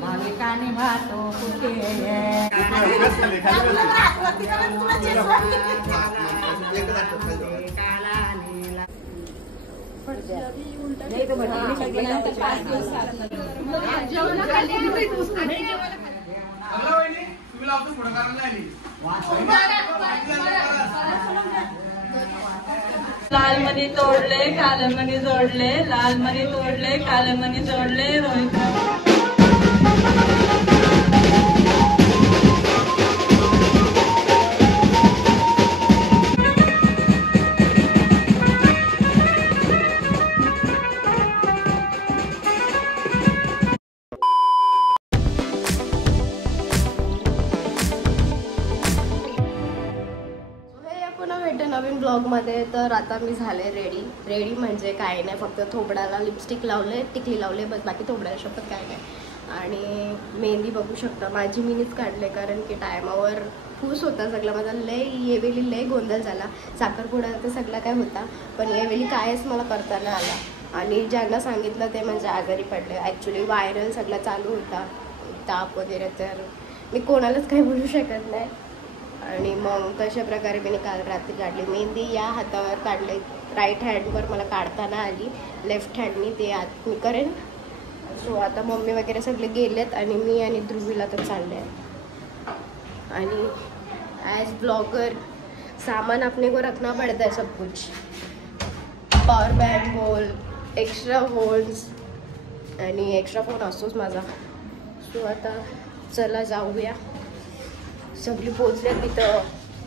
भाविकांनी भातो कुठे लाल मणी तोडले काले मणी जोडले लाल मणी तोडले काले मणी जोडले रोहित नवीन ब्लॉग मध्ये। तर आता मी झाले रेडी म्हणजे काय नाही, फक्त थोबडाला लिपस्टिक लावले, टिकली लावले, बस बाकी थोबडाला शपथ काय नाही। आणि मेहंदी बघू शकता माझी मीनीच काढले, कारण की टायमावर फूस होता सगळा माझा, यावेळी लय गोंधळ झाला। साखरपुडा तर सगळा काय होता, पण यावेळी कायच मला करता नाही आला। आणि ज्यांना सांगितलं ते म्हणजे आजारी पडले, ॲक्च्युली व्हायरल सगळा चालू होता, ताप वगैरे, तर मी कोणालाच काही बोलू शकत नाही। आणि मग तशा प्रकारे मी काल रात्री काढली मेहंदी। या हातावर काढले, राईट हँडवर मला काढता नाही आली, लेफ्ट हँडनी ते आत मी करेन। सो आता मम्मी वगैरे सगळे गेलेत आणि मी आणि ध्रुवीला तर चालले आहे। आणि ॲज ब्लॉगर सामान अपने को रखना पड़ता है सब कुछ, पावर बैंक बोल, एक्स्ट्रा फोन्स आणि एक्स्ट्रा फोन असतोच माझा। सो आता चला जाऊया, सगळी पोचले तिथं।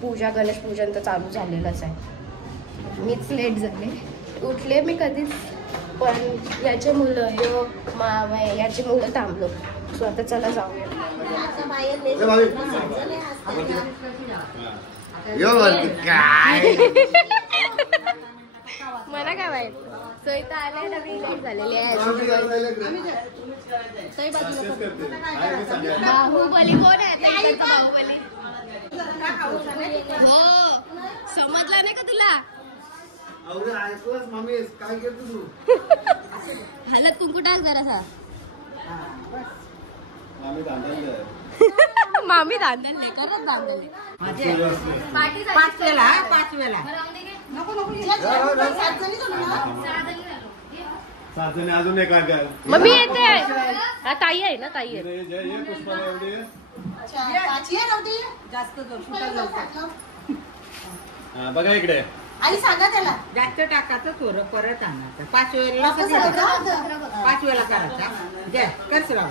पूजा गणेश पूजन तर चालू झालेलंच आहे, मीच लेट झाले, उठले मी कधीच, पण याचे मुलं याची मुलं थांबलो। सो आता चला जाऊया। मला काय माहित, सो इथं आले ना, मी लेट झालेली आहे। बाहुबली कोण आहे? बाहुबली हो, समजलं नाही का तुला? हलत कुंकू टाक जरासा। मामी दांडले करत दांडले पाच वेळा अजून एक मम्मी येते, ताई आहे ना, ताई आहे। बघा इकडे, आई सांगा त्याला जास्त टाकायचं, थोडं परत आणायचं, 5 वेळेला 5 वेळेला करायचा, द्या करच लावा,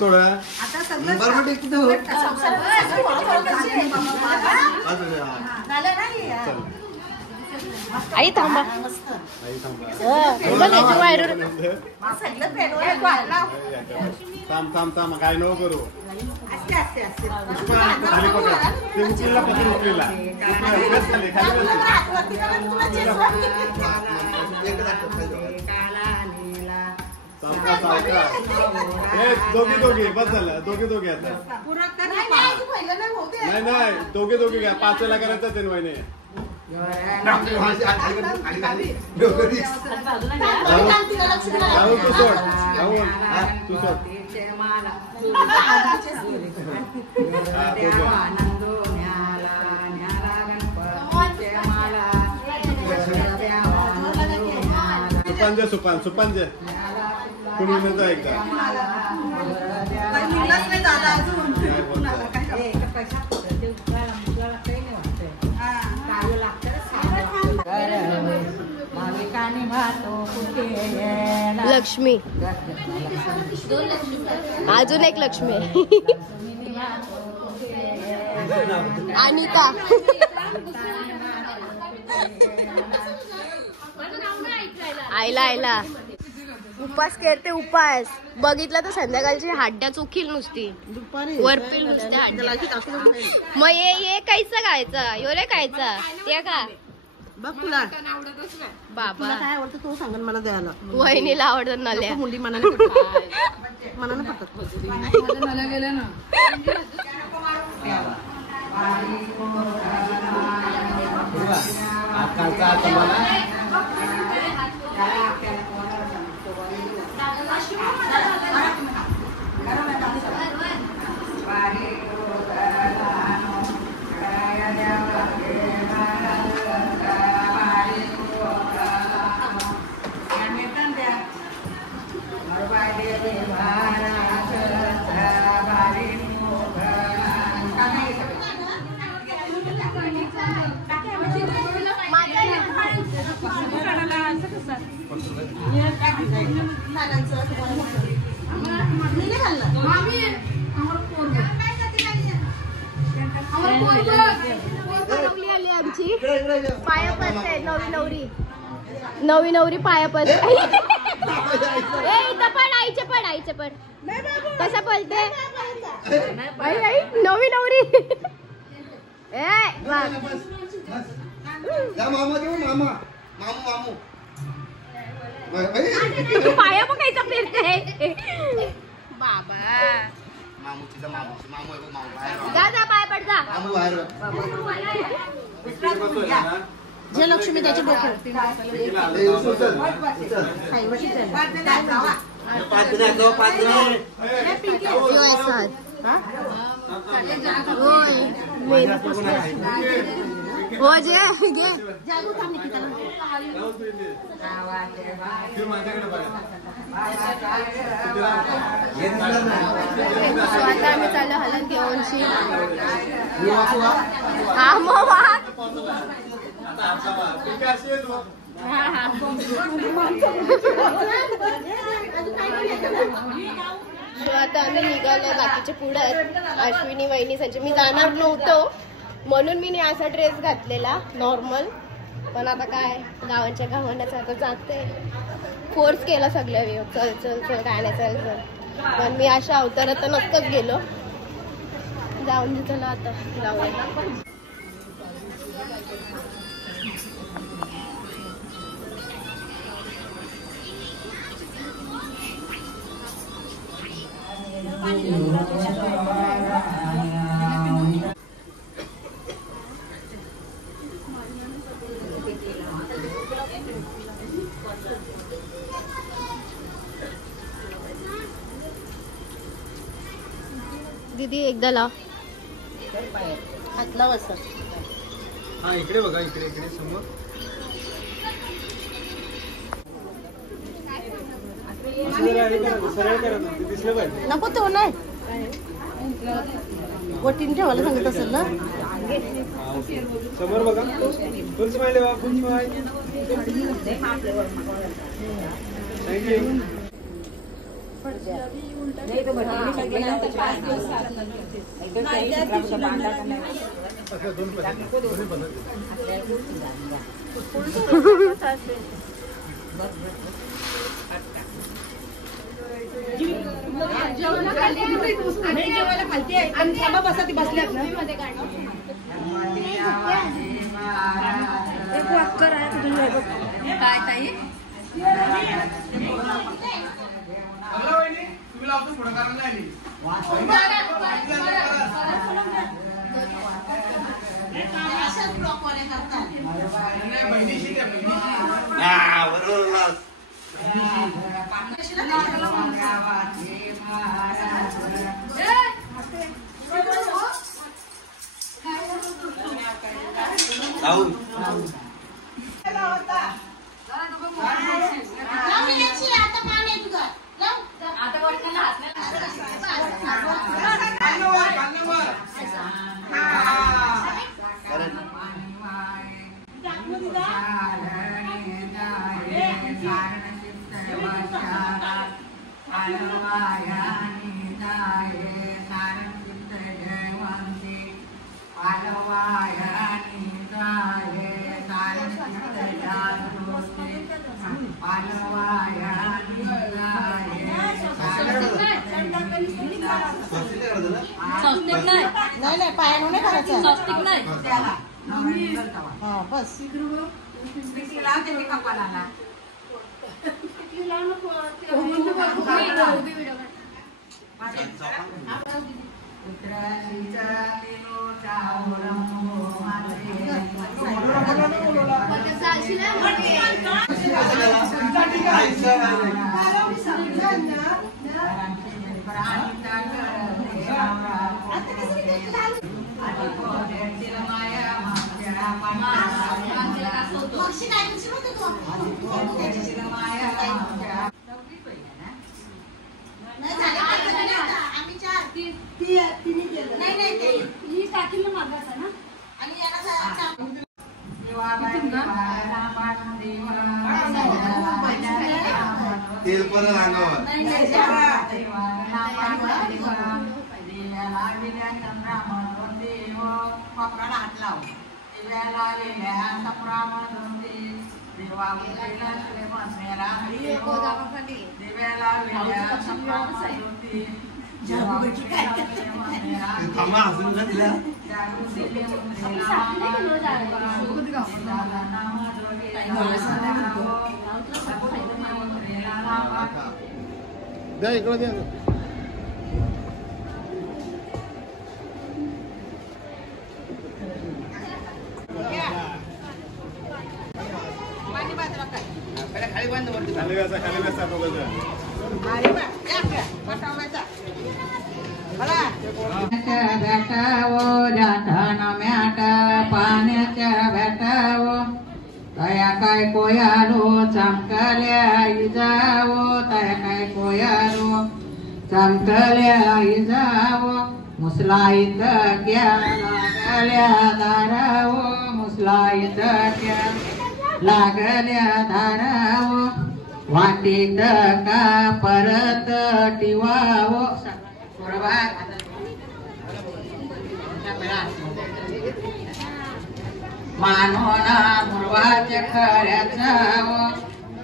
थोडं आई थांबा, थांब काय नको करू, खाली पकड, ते उचलीला पकड, उचलीला दोघे बस झालं, दोघे आता नाही दोघे घ्या, 5 वेळा करायचं ते वहिने। तू सोड, तू सोड, सुपांजे कुणी नव्हतं एकदा लक्ष्मी, अजून एक लक्ष्मी अनिता आईला उपास करते उपास. बघितलं तर संध्याकाळची हाड्या चोखील नुसती वरपील नुसते हाड्या. मग ये कायचं खायचं यो रे खायचा ते का बघ तुला बाबा काय आवडतं तो सांग मला द्यायला. वहिनीला आवडत नल्या मुली मनाने पटत गेलं ना. आमची पाया पडते नवी नवरी पाया पडते. इथं पण आईचे पण कसं पडते नवी नवरी. पाया बघायचा फिरते बाबा. जा पाया पड जा. जयलक्ष्मी त्याचे डोकं हो जे घे. आता आम्ही चाललो हलन घेऊनशी. हा मग आता आम्ही निघालोय. बाकीचे पुढे अश्विनी वहिनीसाठी मी जाणार नव्हतो म्हणून मी असा ड्रेस घातलेला नॉर्मल. पण आता काय गावाच्या गावांनाच आता जाते. फोर्स केला सगळं चल चल चल काय नाही चल चल. पण मी अशा अवतारात तर नक्कीच गेलो. जाऊन दे चला आता जाऊया. दीदी एकदा लाव हातला बस. हा इकडे बघा इकडे इकडे समोर. नको तो नाही वटीन ठेवायला सांगत असेल ना. समोर बघा फुल स्माइल आहे फुल स्माइल. थँक्यू. जेवायला खालती आहे आणि थांबा बसा ती बसल्यात ना. काय ताई नाही पायानं नाही करायचं बस तेल परत अंगावर थांबा हसून का तिला द्या इकडे द्या खाली बसा दोघं भेटावो जाताना म्याट पाण्याच्या भेटावो तया काय कोयारो चमकल्या इजावो तया काय कोयारो चमकल्या इजावो मुसलाईत क्या लागल्या दारावो मुसलाईत क्या लागल्या दारावो वाटीत का परत टिवावो मानोना मुरवाच्या खऱ्याचा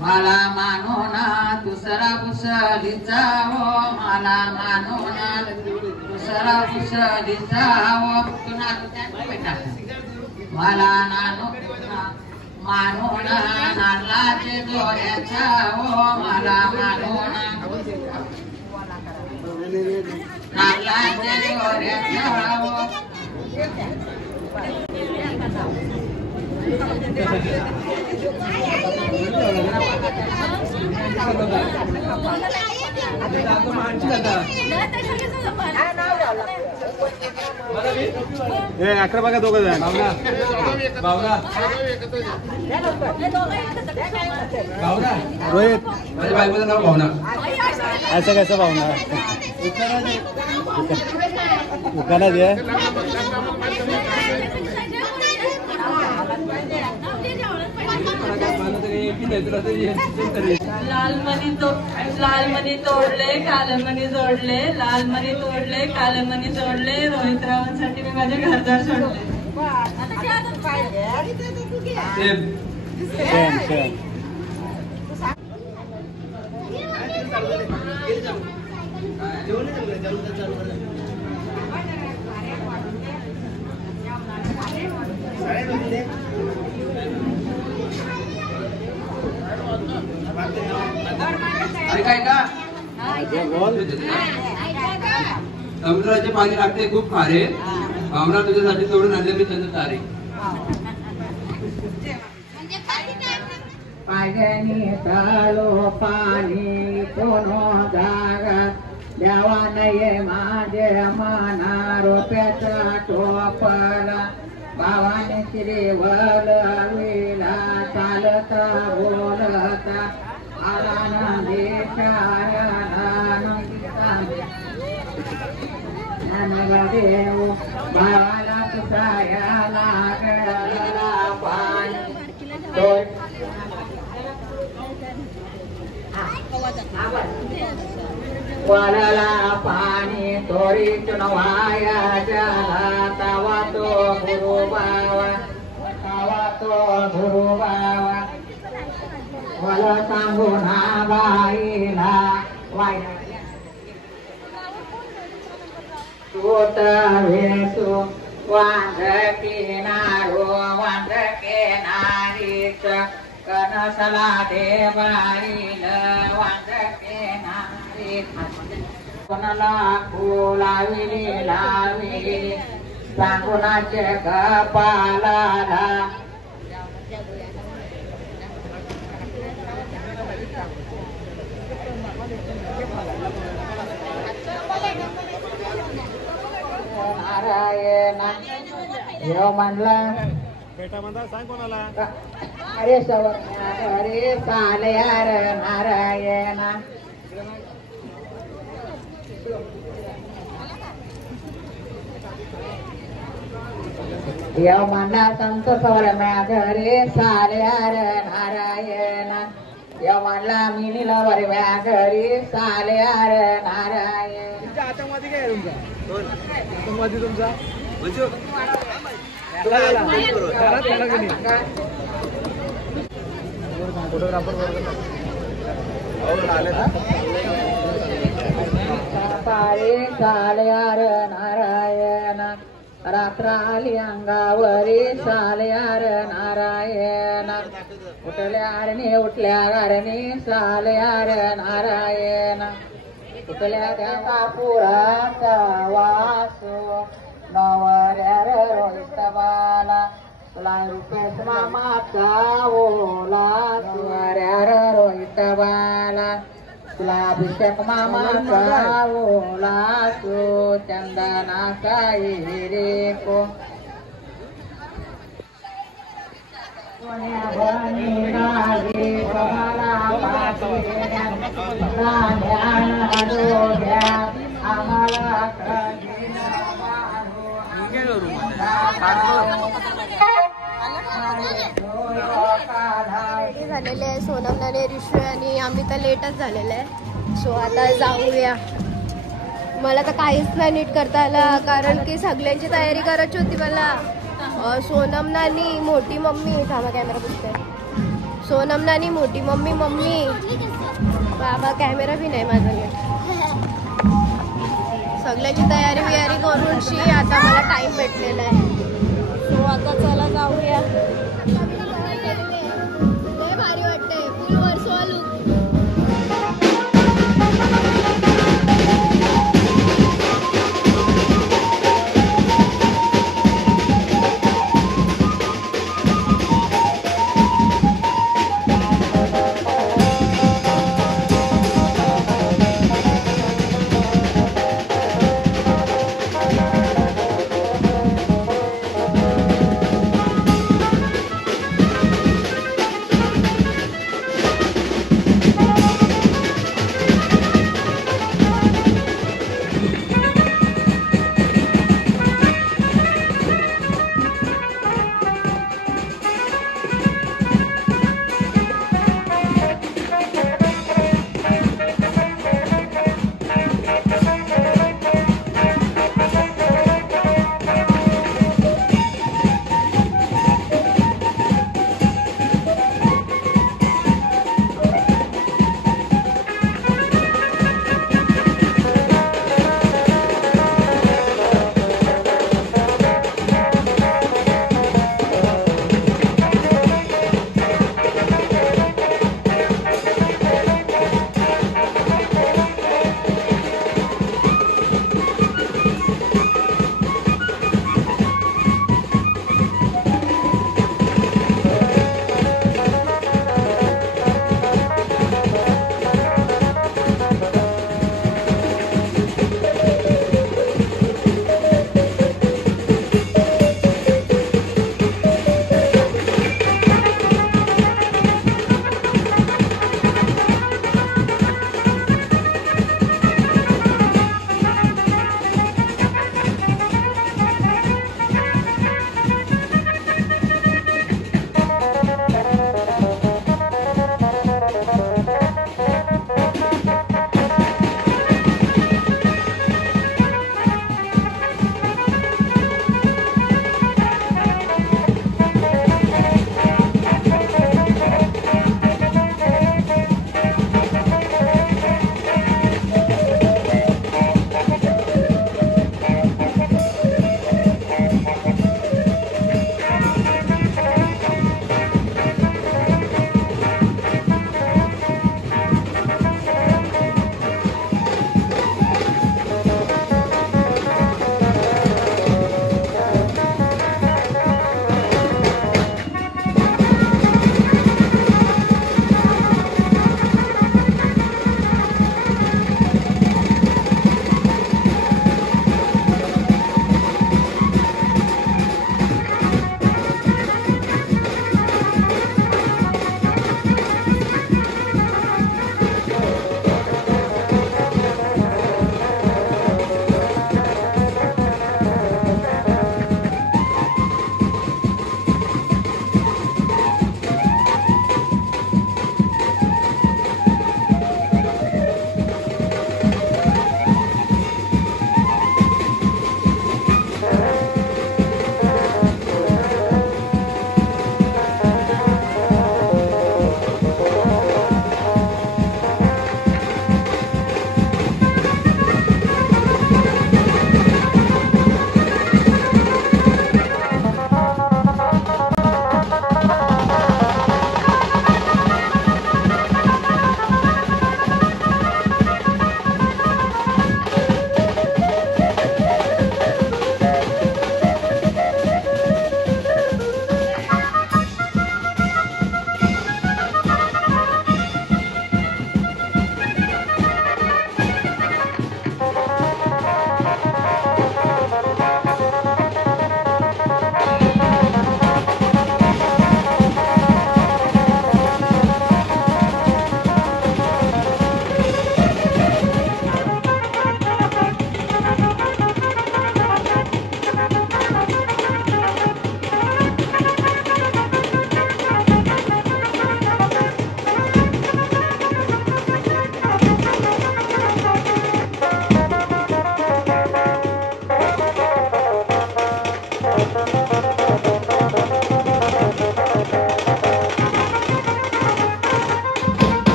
मला मानोना दुसरा कुसलीचा मला मानोना दुसरा कुसलीचा मला नानो मानोना नालाचे दोऱ्याचा मला मानोना नालाचे दोऱ्याचा अकरा बघा दोघं जण रोहित माझ्या बायकोचं नाव भावना असं कसं भावना उकाना दे लालमणी तोडले कालमणी जोडले लालमणी तोडले कालमणी जोडले रोहितरावांसाठी मी माझे घरदार सोडले समुद्राचे पाणी लागते खूप खारे भावना तुझ्यासाठी तोडून आणले मी चंद्र तारे पायगणी तळो पाणी कोनो जागा देवा नये माझे मना रोप्याचा टोपला भावाने श्रीवल विला चालता बोलता आनंदी देव भावाला तुझ्या लागला पाणी वळला पाणी तोरीत नवाया जला तवा तो गुरु बावा वळ सांगून बाईला वाया सूत वेसू वांग किनारो वांग किनारीच कनसला देवारील वांग किनारीच कोणाला लाविली लाविली सांगुणाचे कपाला नारायण देव म्हणला बेटा म्हणता सांग कोणाला अरे सवज्ञा अरे चाले यार नारायण देव म्हणला संत सवरम्या घरे साले यार नारायण देव म्हणला मिनीला वरव्या घरी साले यार नारायण आतंकवादी काय आहे तुमचा आतंकवादी तुमचा फोटोग्राफर साले साल्यार नारायण रात्र आली अंगावरी साल्यार नारायण उठल्या अरणी उठल्या अरणी साल्यार नारायण उठल्या त्या कापुराचा वासो नवऱ्यार रोहित बाला तुला रुपेश मामाचा ओला नवऱ्यार रोहित बाला तुला अभिषेक मामाचा ओला सो चंदनाचा रे को झालेले आहे सोनमनाने ऋषू आणि आम्ही तर लेटच झालेलं आहे. सो आता जाऊया. मला तर काहीच नाही नीट करता आलं कारण की सगळ्यांची तयारी करायची होती मला. सोनमनानी मोठी मम्मी थांबा कॅमेरा पुसते. सोनमनानी मोठी मम्मी बाबा कॅमेरा बी नाही माझा नीट. सगळ्याची तयारी बियारी करूनशी आता मला टाइम भेटलेला आहे. सो आता चला जाऊया. भारी वाटतंय फुल वर्सोवा लुक.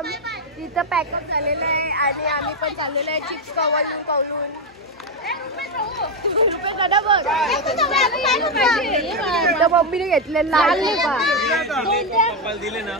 खतम. इथं पॅकअप झालेलं आहे आणि आम्ही पण चाललेलो आहे चिप्स कवलून कवलून. रुपये दादा बघ इथं मम्मीने घेतले लाल नाही का दिले ना